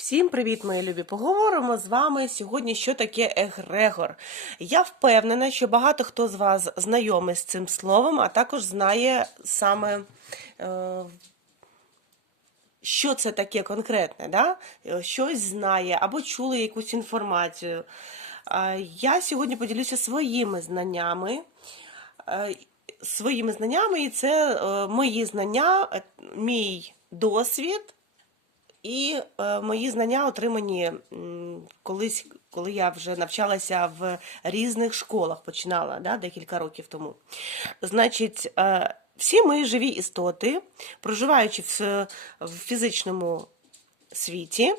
Всім привіт, мої любі! Поговоримо з вами сьогодні, що таке егрегор. Я впевнена, що багато хто з вас знайомий з цим словом, а також знає саме, е, що це таке конкретне, да? Е, щось знає або чули якусь інформацію. Я сьогодні поділюся своїми знаннями. Е, Своїми знаннями, і це е, мої знання, е, мій досвід. І е, мої знання отримані колись, коли я вже навчалася в різних школах, починала да, декілька років тому. Значить, е, всі ми живі істоти, проживаючи в, в фізичному світі,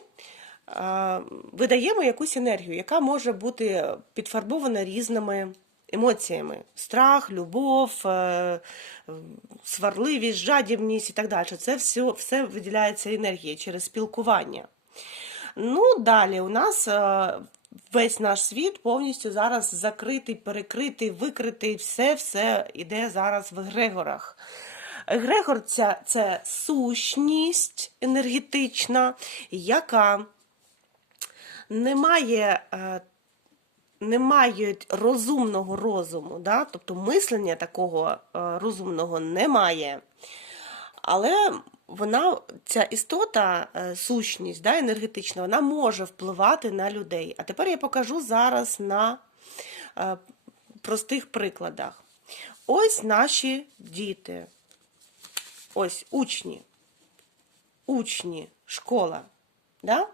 е, видаємо якусь енергію, яка може бути підфарбована різними емоціями: страх, любов, е, сварливість, жадібність і так далі. Це все, все виділяється енергією через спілкування. Ну, далі у нас е, весь наш світ повністю зараз закритий, перекритий, викритий, все все йде зараз в егрегорах. Егрегор це, це сущність енергетична, яка не має е, не мають розумного розуму, да? тобто мислення такого е, розумного немає. Але вона, ця істота, е, сущність да, енергетична, вона може впливати на людей. А тепер я покажу зараз на е, простих прикладах. Ось наші діти. Ось учні. Учні, школа. Да?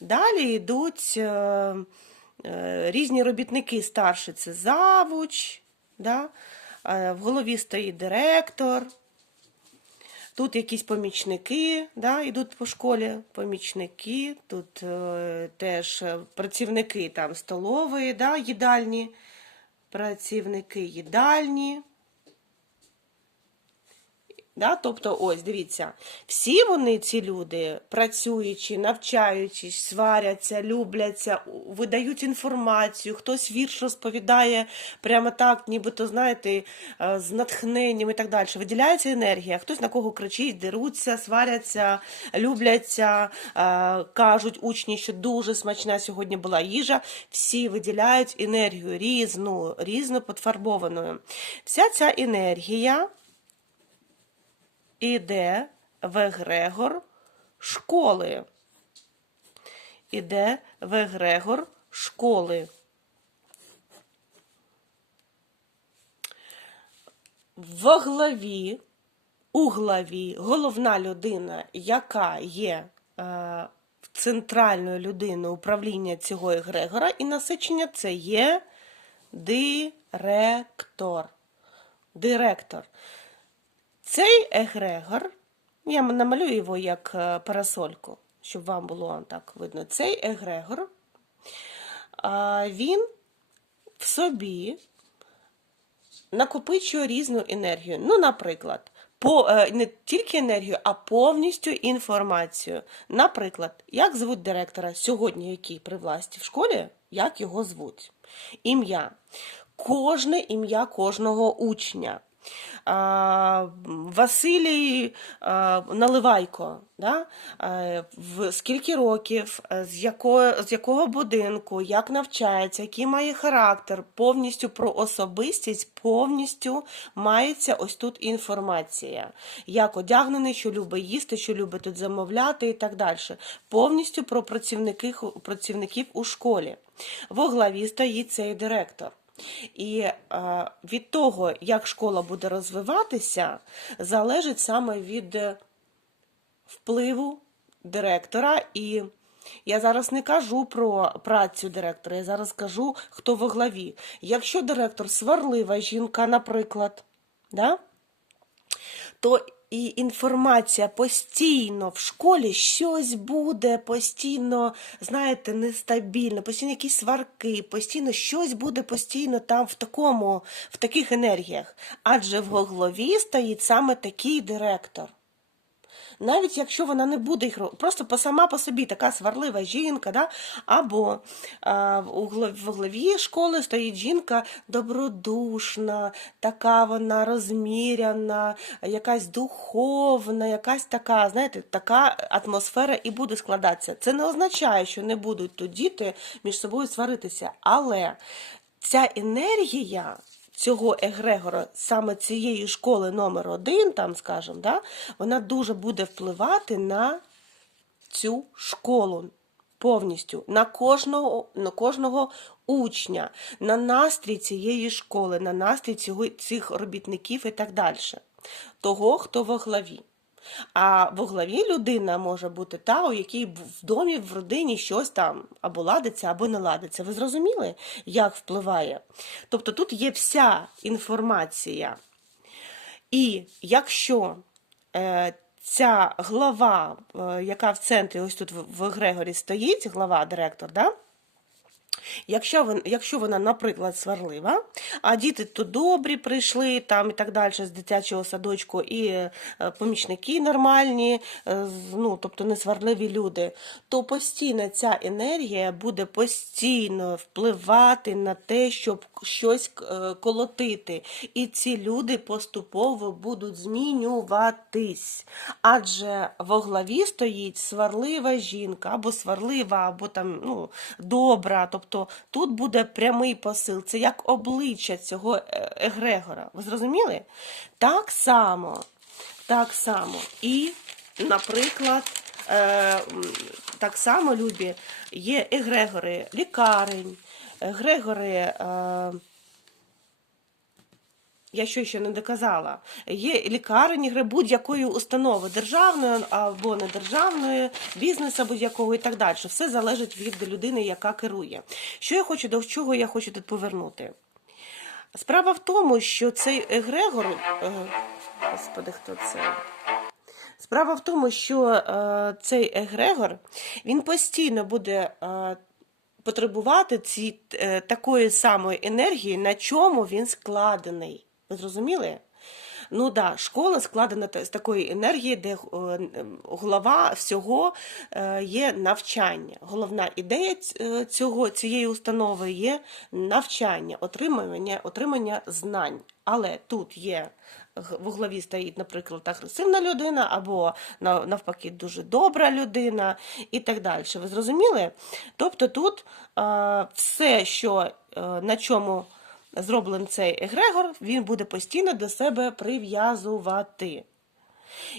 Далі йдуть. Е, Е, різні робітники старші це завуч, да? Е, в голові стоїть директор. Тут якісь помічники да, йдуть по школі, помічники, тут е, теж працівники там столової, да, їдальні, працівники їдальні. Да? Тобто, ось, дивіться, всі вони, ці люди, працюючи, навчаючись, сваряться, любляться, видають інформацію, хтось вірш розповідає прямо так, нібито, знаєте, е, з натхненням і так далі. Виділяється енергія, хтось на кого кричить, деруться, сваряться, любляться, е, кажуть учні, що дуже смачна сьогодні була їжа. Всі виділяють енергію різну, різно подфарбованою. Вся ця енергія іде в егрегор школи. Іде в егрегор школи. В главі, у главі головна людина, яка є е, центральною людиною управління цього егрегора, і насичення це є директор. Директор. Цей егрегор, я намалюю його як е, парасольку, щоб вам було так видно. Цей егрегор, він в собі накопичує різну енергію. Ну, наприклад, по, е, не тільки енергію, а повністю інформацію. Наприклад, як звуть директора сьогодні, який при власті в школі, як його звуть? Ім'я. Кожне ім'я кожного учня. Василій Наливайко, да? в скільки років, з якого, з якого будинку, як навчається, який має характер, повністю про особистість, повністю мається ось тут інформація. Як одягнений, що любить їсти, що любить тут замовляти і так далі. Повністю про працівників, працівників у школі. В главі стоїть цей директор. І е, від того, як школа буде розвиватися, залежить саме від впливу директора. І я зараз не кажу про працю директора, я зараз кажу, хто во главі. Якщо директор сварлива жінка, наприклад, да, то і інформація постійно в школі щось буде, постійно, знаєте, нестабільно, постійно якісь сварки, постійно щось буде постійно там в такому, в таких енергіях. Адже в голові стоїть саме такий директор. Навіть якщо вона не буде їх ро- просто сама по собі така сварлива жінка, да? або а, в голові школи стоїть жінка добродушна, така вона розміряна, якась духовна, якась така, знаєте, така атмосфера і буде складатися. Це не означає, що не будуть тут діти між собою сваритися, але ця енергія цього егрегора, саме цієї школи номер один, там, скажімо, да, вона дуже буде впливати на цю школу повністю, на кожного, на кожного учня, на настрій цієї школи, на настрій цього, цих робітників і так далі. Того, хто во главі. А во главі людина може бути та, у якій в домі, в родині щось там або ладиться, або не ладиться. Ви зрозуміли, як впливає? Тобто тут є вся інформація. І якщо е, ця глава, е, яка в центрі, ось тут в, в Егрегорі стоїть, глава, директор, да? Якщо, якщо вона, наприклад, сварлива, а діти то добрі прийшли там і так далі з дитячого садочку, і е, помічники нормальні, е, ну, тобто не сварливі люди, то постійно ця енергія буде постійно впливати на те, щоб щось е, колотити. І ці люди поступово будуть змінюватись. Адже во главі стоїть сварлива жінка, або сварлива, або там ну, добра. Тобто тут буде прямий посил. Це як обличчя цього е, егрегора. Ви зрозуміли? Так само, так само. І, наприклад, е, так само, любі, є егрегори лікарень, егрегори. Я що ще не доказала. Є лікарні будь-якої установи, державної або недержавної, бізнесу будь-якого і так далі. Все залежить від людини, яка керує. Що я хочу, до чого я хочу тут повернути? Справа в тому, що цей егрегор. е, Господи, хто це? Справа в тому, що е, цей егрегор він постійно буде е, потребувати ці, е, такої самої енергії, на чому він складений. Зрозуміли? Ну да, школа складена з такої енергії, де е, голова всього е, є навчання. Головна ідея е, цього, цієї установи є навчання, отримання, отримання знань. Але тут є в голові стоїть, наприклад, агресивна людина, або навпаки дуже добра людина і так далі. Ви зрозуміли? Тобто тут все, що на чому зроблений цей егрегор, він буде постійно до себе прив'язувати.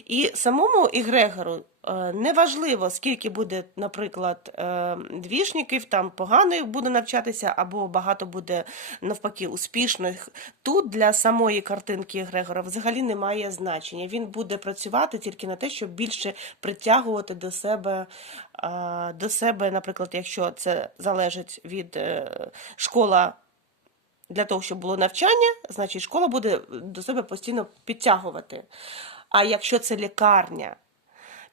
І самому ігрегору е, неважливо, скільки буде, наприклад, е, двішників, там погано буде навчатися, або багато буде навпаки успішних. Тут для самої картинки ігрегора взагалі немає значення. Він буде працювати тільки на те, щоб більше притягувати до себе, е, до себе, наприклад, якщо це залежить від школа для того, щоб було навчання, значить школа буде до себе постійно підтягувати. А якщо це лікарня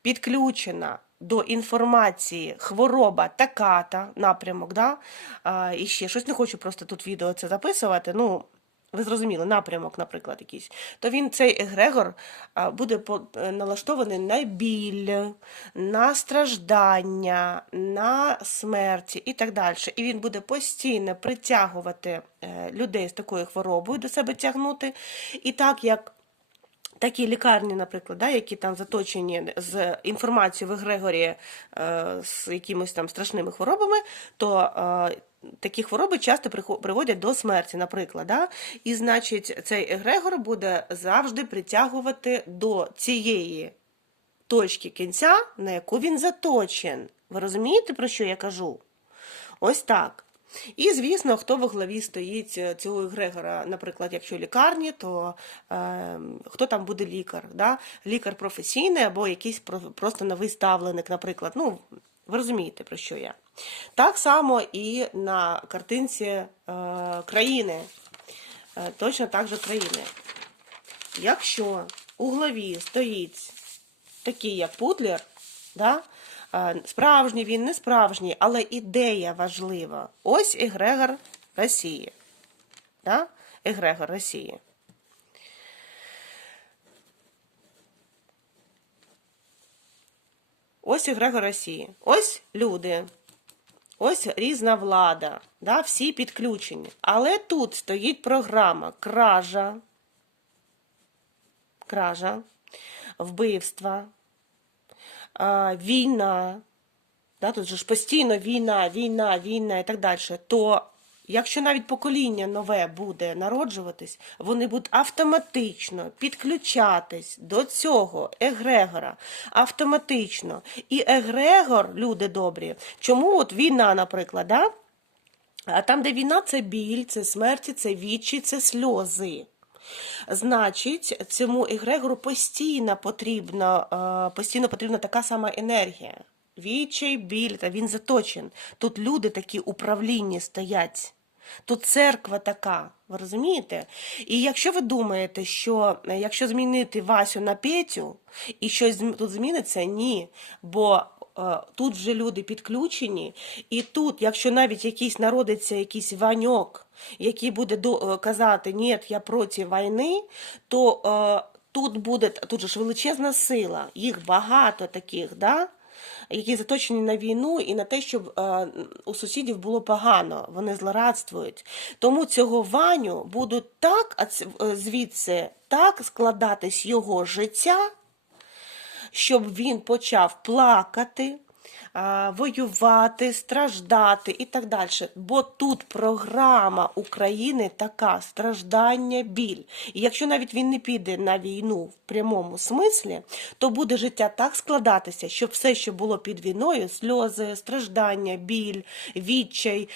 підключена до інформації хвороба така-та напрямок, да? а, і ще щось не хочу просто тут відео це записувати. Ну, ви зрозуміли, напрямок, наприклад, якийсь, то він цей егрегор буде е, налаштований на біль, на страждання, на смерті і так далі. І він буде постійно притягувати е, людей з такою хворобою до себе тягнути. І так як такі лікарні, наприклад, да, які там заточені з інформацією в Егрегорі е, з якимись там страшними хворобами, то такі хвороби часто приводять до смерті, наприклад. Да? І значить, цей Егрегор буде завжди притягувати до цієї точки кінця, на яку він заточен. Ви розумієте, про що я кажу? Ось так. І, звісно, хто во главі стоїть е, цього егрегора, наприклад, якщо лікарні, то е, хто там буде лікар? Да? Лікар професійний або якийсь просто новий ставленик, наприклад. Ну, ви розумієте, про що я. Так само і на картинці е, країни. Е, точно так же країни. Якщо у главі стоїть такий, як Путлер, да? е, справжній він, не справжній, але ідея важлива. Ось егрегор Росії. Да? Егрегор Росії. ось егрегор Росії, ось люди, ось різна влада, да, всі підключені. Але тут стоїть програма кража, кража, вбивства, війна, да, тут же ж постійно війна, війна, війна і так далі, то якщо навіть покоління нове буде народжуватись, вони будуть автоматично підключатись до цього егрегора. Автоматично. І егрегор, люди добрі, чому от війна, наприклад, да? а там, де війна, це біль, це смерті, це вічі, це сльози. Значить, цьому егрегору постійно потрібна, е, постійно потрібна така сама енергія. Відчай, біль, та він заточен. Тут люди такі управлінні стоять. Тут церква така, ви розумієте? І якщо ви думаєте, що е, якщо змінити Васю на Петю, і щось тут зміниться, ні. Бо е, тут вже люди підключені, і тут, якщо навіть якийсь народиться якийсь ваньок, який буде до, е, казати ні, я проти війни, то е, тут буде тут же ж величезна сила, їх багато таких, да? Які заточені на війну і на те, щоб е, у сусідів було погано, вони злорадствують. Тому цього Ваню будуть так, е, звідси так складатись його життя, щоб він почав плакати, воювати, страждати і так далі. Бо тут програма України така страждання, біль. І якщо навіть він не піде на війну в прямому смислі, то буде життя так складатися, щоб все, що було під війною, сльози, страждання, біль, відчай,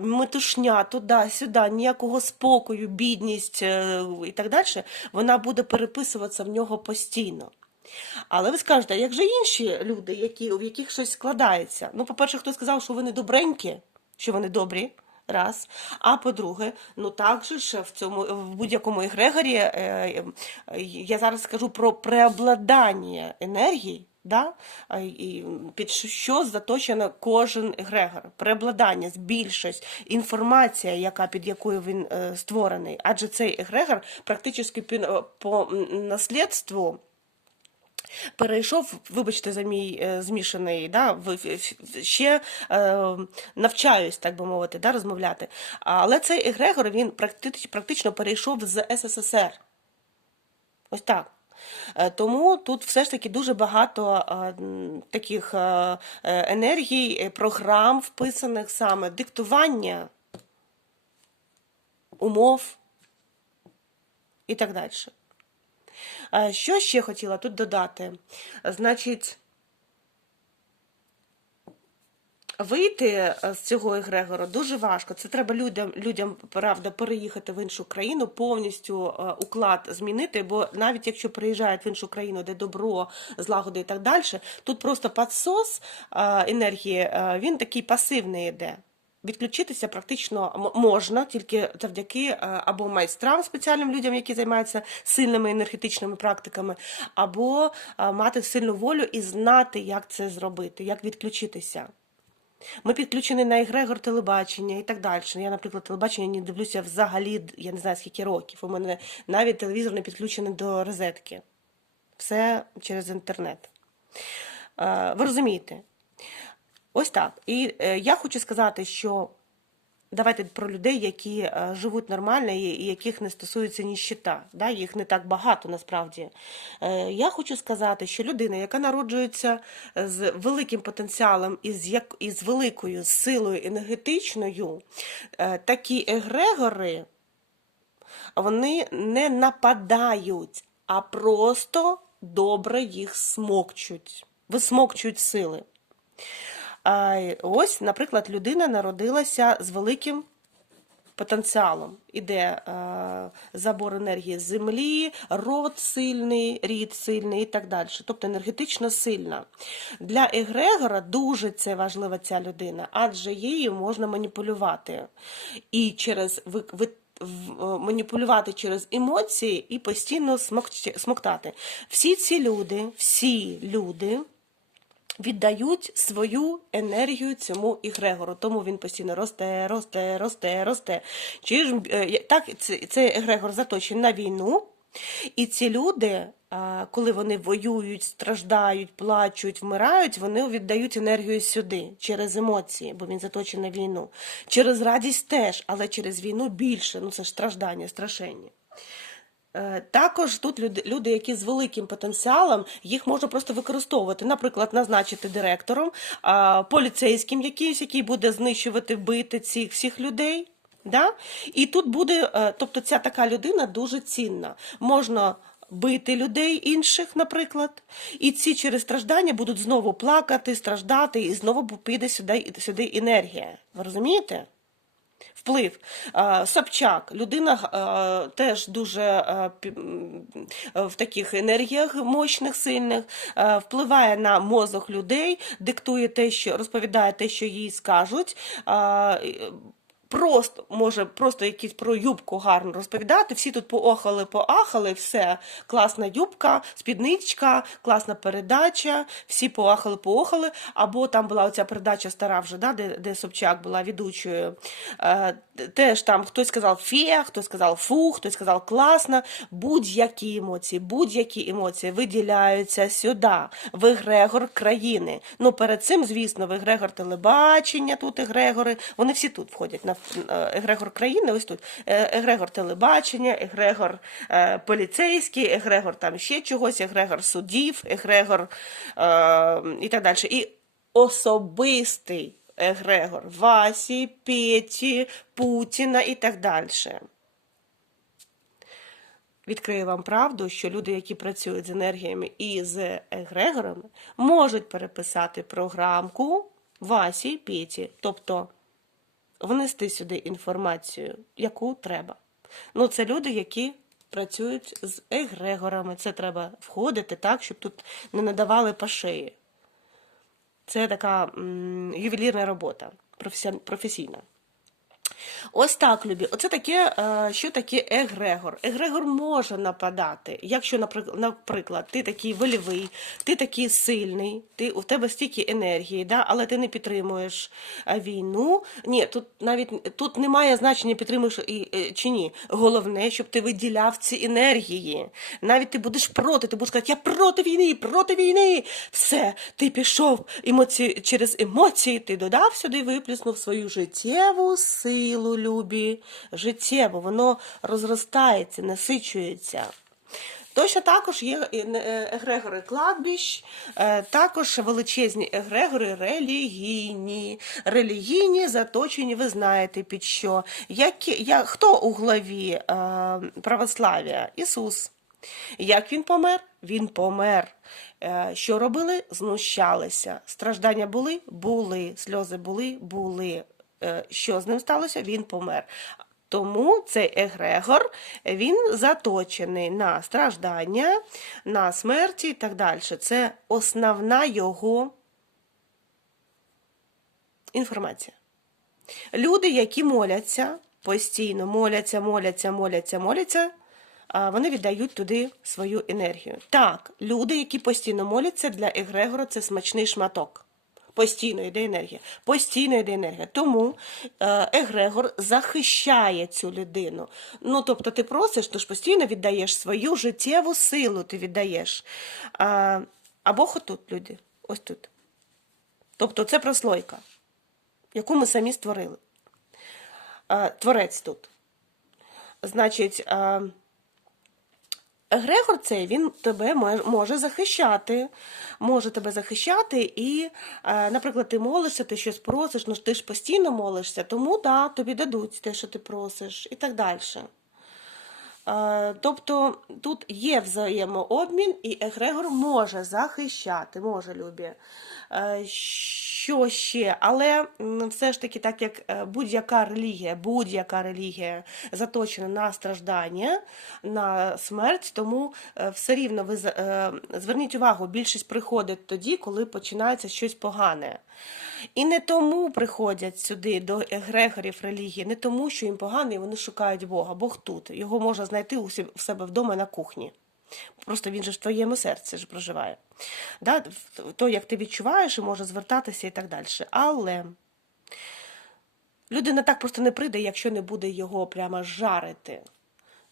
метушня, туди-сюди, ніякого спокою, бідність е, і так далі, вона буде переписуватися в нього постійно. Але ви скажете, а як же інші люди, які, в яких щось складається? Ну, по-перше, хто сказав, що вони добренькі, що вони добрі, раз. А по-друге, ну так же ж в цьому в будь-якому егрегорі, е, е, я зараз скажу про преобладання енергії. Да? І під що заточено кожен егрегор, преобладання, більшість, інформація, яка під якою він е, створений. Адже цей егрегор практично по наслідству перейшов, вибачте за мій е, змішаний, да, в, ще е, навчаюсь, так би мовити, да, розмовляти. Але цей егрегор він практи- практично перейшов з СССР. Ось так. Е, Тому тут все ж таки дуже багато е, таких енергій, програм вписаних саме диктування умов і так далі. Що ще хотіла тут додати? Значить, вийти е, з цього егрегору дуже важко. Це треба людям, людям правда, переїхати в іншу країну, повністю е, уклад змінити, бо навіть якщо приїжджають в іншу країну, де добро, злагода і так далі, тут просто підсос е, енергії, він такий пасивний йде. Відключитися практично можна тільки завдяки е, або майстрам, спеціальним людям, які займаються сильними енергетичними практиками, або е, мати сильну волю і знати, як це зробити, як відключитися. Ми підключені на егрегор телебачення і так далі. Я, наприклад, телебачення не дивлюся взагалі, я не знаю скільки років. У мене навіть телевізор не підключений до розетки. Все через інтернет. Е, Ви розумієте? Ось так. І е, я хочу сказати, що давайте про людей, які е, живуть нормально і, яких не стосується ніщита. Да? Їх не так багато насправді. Е, я хочу сказати, що людина, яка народжується з великим потенціалом і з, як, і з великою силою енергетичною, такі егрегори, вони не нападають, а просто добре їх смокчуть, висмокчують сили. А ось, наприклад, людина народилася з великим потенціалом. Іде е, забор енергії з землі, род сильний, рід сильний і так далі. Тобто енергетично сильна. Для егрегора дуже це важлива ця людина, адже її можна маніпулювати. І через е, маніпулювати через емоції і постійно смоктати. Всі ці люди, всі люди віддають свою енергію цьому егрегору. Тому він постійно росте, росте, росте, росте. Чи ж е, так це- цей егрегор заточений на війну, і ці люди коли вони воюють, страждають, плачуть, вмирають, вони віддають енергію сюди через емоції, бо він заточений на війну. Через радість теж, але через війну більше. Ну це ж страждання, страшення. Е, Також тут люди, які з великим потенціалом, їх можна просто використовувати. Наприклад, назначити директором, поліцейським якимсь, який буде знищувати, бити цих всіх людей. Да? І тут буде, е, тобто ця така людина дуже цінна. Можна бити людей інших, наприклад, і ці через страждання будуть знову плакати, страждати, і знову піде сюди, сюди енергія. Ви розумієте? Вплив. Собчак, людина е, теж дуже е, в таких енергіях мощних, сильних, е, впливає на мозок людей, диктує те, що розповідає те, що їй скажуть. Просто може просто якісь про юбку гарно розповідати. Всі тут поохали, поахали, все класна юбка, спідничка, класна передача. Всі поахали, поохали. Або там була оця передача стара вже, да, де, де Собчак була ведучою. Е, теж там хтось сказав фе, хтось сказав фу, хтось сказав класно. Будь-які емоції, будь-які емоції виділяються сюди, в егрегор країни. Ну перед цим, звісно, в егрегор телебачення, тут егрегори, вони всі тут входять на егрегор країни, ось тут. Е, Егрегор телебачення, егрегор е, поліцейський, егрегор там ще чогось, егрегор судів, егрегор е, і так далі. І особистий егрегор Васі, Петі, Путіна і так далі. Відкрию вам правду, що люди, які працюють з енергіями і з егрегорами, можуть переписати програмку Васі Петі, тобто внести сюди інформацію, яку треба. Ну, це люди, які працюють з егрегорами. Це треба входити так, щоб тут не надавали по шиї. Це така ювелірна робота, професійна. Ось так, Любі. Оце таке, е, що таке егрегор. Егрегор може нападати. Якщо, наприклад, ти такий вольовий, ти такий сильний, ти, у тебе стільки енергії, да, але ти не підтримуєш е, війну. Ні, тут навіть тут немає значення, підтримуєш е, чи ні. Головне, щоб ти виділяв ці енергії. Навіть ти будеш проти, ти будеш сказати, я проти війни, проти війни. Все, ти пішов емоції, через емоції, ти додав сюди, виплеснув свою життєву силу, любі, життєву, воно розростається, насичується. Точно також є е, е, егрегори кладбищ, е, також величезні егрегори релігійні. Релігійні заточені, ви знаєте під що. Які, я, хто у главі е, православ'я? Ісус. Як він помер? Він помер. Що робили? Знущалися. Страждання були? Були. Сльози були? Були. Е, Що з ним сталося? Він помер. Тому цей егрегор він заточений на страждання, на смерті і так далі. Це основна його інформація. Люди, які моляться, постійно моляться, моляться, моляться, моляться, вони віддають туди свою енергію. Так, люди, які постійно моляться, для егрегора це смачний шматок. Постійно йде енергія. Постійно йде енергія. Тому е, егрегор захищає цю людину. Ну, тобто, ти просиш, ти ж постійно віддаєш свою життєву силу, ти віддаєш. А, або отут, люди, ось тут. Тобто, це прослойка, яку ми самі створили. Творець тут. Значить, Егрегор цей він тебе може захищати, може тебе захищати, і, е, наприклад, ти молишся, ти щось просиш, ну ти ж постійно молишся, тому да, тобі дадуть те, що ти просиш, і так далі. Е, Тобто тут є взаємообмін, і егрегор може захищати, може любі. Е, Що ще? Але все ж таки, так як е, будь-яка релігія, будь-яка релігія заточена на страждання, на смерть, тому е, все рівно ви зверніть увагу, більшість приходить тоді, коли починається щось погане. І не тому приходять сюди до егрегорів релігії, не тому, що їм погано і вони шукають Бога. Бог тут. Його можна знайти у себе вдома на кухні. Просто він же в твоєму серці ж проживає. Да? То, як ти відчуваєш, і може звертатися і так далі. Але людина так просто не прийде, якщо не буде його прямо жарити.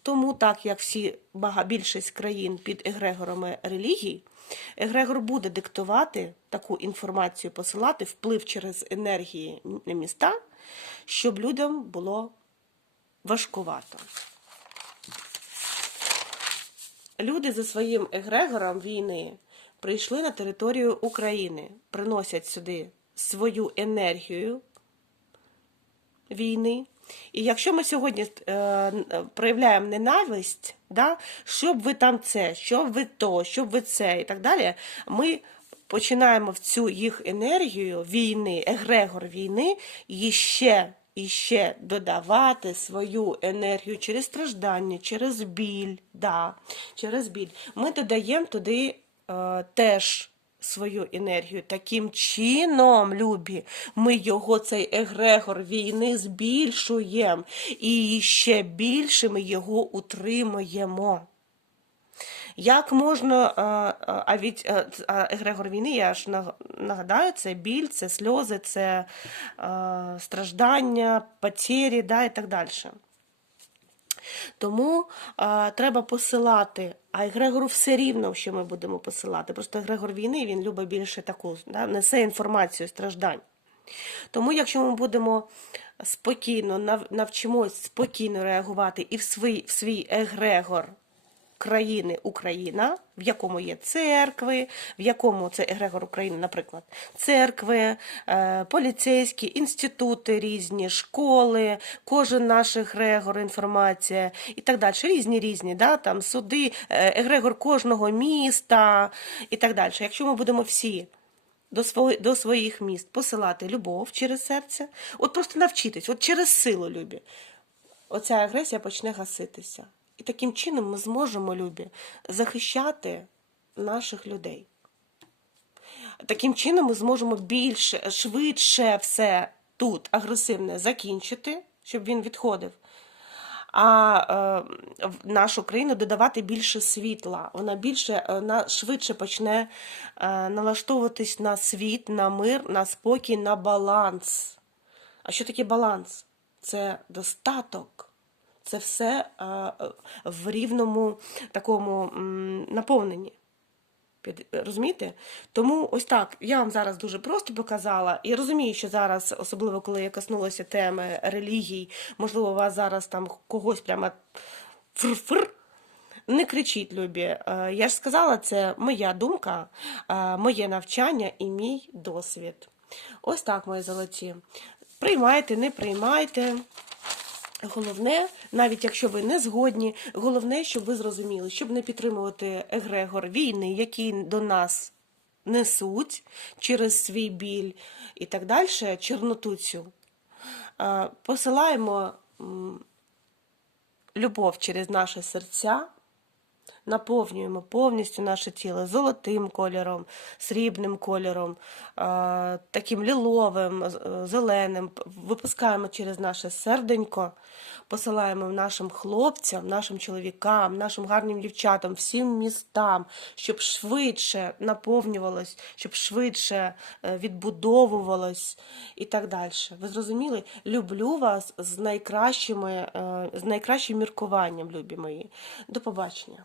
Тому, так як всі більшість країн під егрегорами релігій, егрегор буде диктувати таку інформацію, посилати вплив через енергії міста, щоб людям було важкувато. Люди за своїм егрегором війни прийшли на територію України, приносять сюди свою енергію війни. І якщо ми сьогодні е, проявляємо ненависть, да, щоб ви там це, щоб ви то, щоб ви це і так далі, ми починаємо в цю їх енергію війни, егрегор війни, і ще, і ще додавати свою енергію через страждання, через біль, да, через біль. Ми додаємо туди е, теж свою енергію. Таким чином, любі, ми його, цей егрегор війни збільшуємо і ще більше ми його утримуємо. Як можна, а, а а від а, егрегор війни, я ж нагадаю, це біль, це сльози, це страждання, потері да, і так далі. Тому а, треба посилати, а Егрегору все рівно, що ми будемо посилати. Просто Егрегор війни він любить більше таку, да, несе інформацію страждань. Тому, якщо ми будемо спокійно нав- навчимось спокійно реагувати і в свій, в свій егрегор країни Україна, в якому є церкви, в якому це егрегор України, наприклад, церкви, е, поліцейські, інститути різні, школи, кожен наш егрегор, інформація і так далі. Різні різні, да, там суди, е, егрегор кожного міста і так далі. Якщо ми будемо всі до, свої, до своїх міст посилати любов через серце, от просто навчитись, от через силу любі, оця агресія почне гаситися. І таким чином ми зможемо, любі, захищати наших людей. Таким чином ми зможемо більше, швидше все тут агресивне закінчити, щоб він відходив. А е, в нашу країну додавати більше світла. Вона більше е, на швидше почне е, налаштовуватись на світ, на мир, на спокій, на баланс. А що таке баланс? Це достаток. Це все е, в рівному такому наповненні. Розумієте? Тому ось так, я вам зараз дуже просто показала. І розумію, що зараз, особливо коли я коснулася теми релігій, можливо, у вас зараз там когось прямо фр-фр. Не кричіть, любі. Е, Я ж сказала, це моя думка, е, моє навчання і мій досвід. Ось так, мої золоті. Приймайте, не приймайте. Головне, навіть якщо ви не згодні, головне, щоб ви зрозуміли, щоб не підтримувати егрегор війни, який до нас несуть через свій біль і так далі, чорноту цю. Посилаємо любов через наше серця, наповнюємо повністю наше тіло золотим кольором, срібним кольором, е, таким ліловим, е, зеленим. Випускаємо через наше серденько, посилаємо нашим хлопцям, нашим чоловікам, нашим гарним дівчатам, всім містам, щоб швидше наповнювалось, щоб швидше е, відбудовувалось і так далі. Ви зрозуміли? Люблю вас з найкращими, з найкращим міркуванням, любі мої. До побачення.